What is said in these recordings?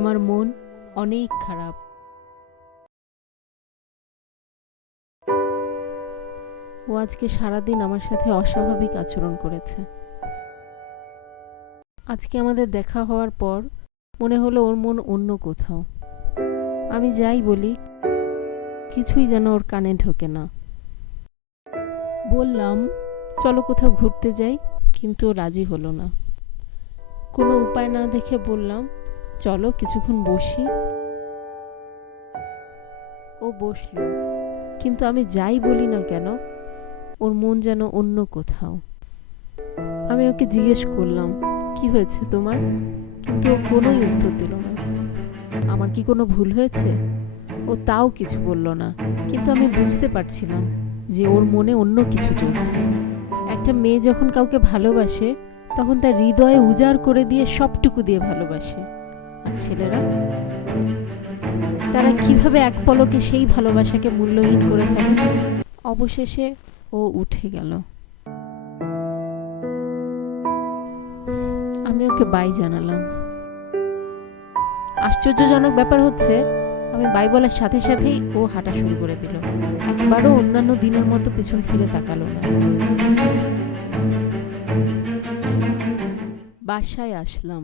আমার মন অনেক খারাপ। ও আজকে সারাদিন আমার সাথে অস্বাভাবিক আচরণ করেছে। আজকে আমাদের দেখা হওয়ার পর মনে হলো ওর মন অন্য কোথাও। আমি যাই বলি কিছুই যেন ওর কানে ঢোকে না। বললাম চলো কোথাও ঘুরতে যাই, কিন্তু ও রাজি হলো না। কোনো উপায় না দেখে বললাম চলো কিছুক্ষণ বসি। ও বসলো, কিন্তু আমি যাই বলি না কেন ওর মন যেন অন্য কোথাও। আমি ওকে জিজ্ঞেস করলাম কি হয়েছে তোমার, কিন্তু ও কোনোই উত্তর দিল না। আমার কি কোনো ভুল হয়েছে? ও তাও কিছু বলল না, কিন্তু আমি বুঝতে পারছিলাম যে ওর মনে অন্য কিছু চলছে। একটা মেয়ে যখন কাউকে ভালোবাসে তখন তার হৃদয়ে উজাড় করে দিয়ে সবটুকু দিয়ে ভালোবাসে। আর ছেলেরা, তারা কিভাবে এক পলকে সেই ভালোবাসাকে মূল্যহীন করে ফেলে। অবশেষে ও উঠে গেল। আমি ওকে বাই জানালাম। আশ্চর্যজনক ব্যাপার হচ্ছে আমি বাই বলার সাথে সাথেই ও হাঁটা শুরু করে দিল। একবারও অন্যান্য দিনের মতো পিছন ফিরে তাকালো না। বাসায় আসলাম,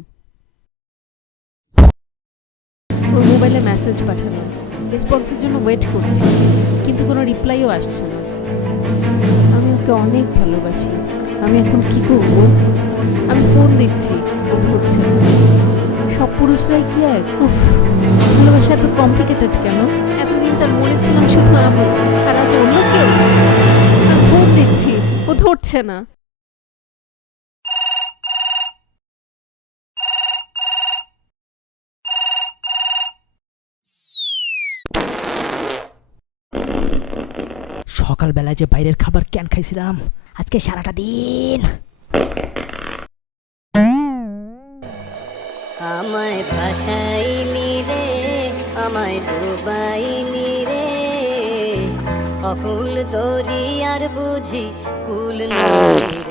ওর মোবাইলে মেসেজ পাঠালাম, রেসপন্সের জন্য ওয়েট করছি, কিন্তু কোনো রিপ্লাইও আসছে না। আমি ওকে অনেক ভালোবাসি, আমি এখন কি করব? আমি ফোন দিচ্ছি, ও ধরছে না। সব পুরুষরাই কি এক? উফ, ভালোবাসা এত কমপ্লিকেটেড কেন? এতদিন তার মনে ছিলাম শুধু আমি, আর আজ অন্য কেউ। আমি ফোন দিচ্ছি, ও ধরছে না। সকালবেলায় যে বাইরের খাবার কেন খাইছিলাম, আজকে সারাটা দিন আমায় ভাসাইলি রে, আমায় ডুবাইলি রে, অকুল দরিয়ার বুঝি কুল নদী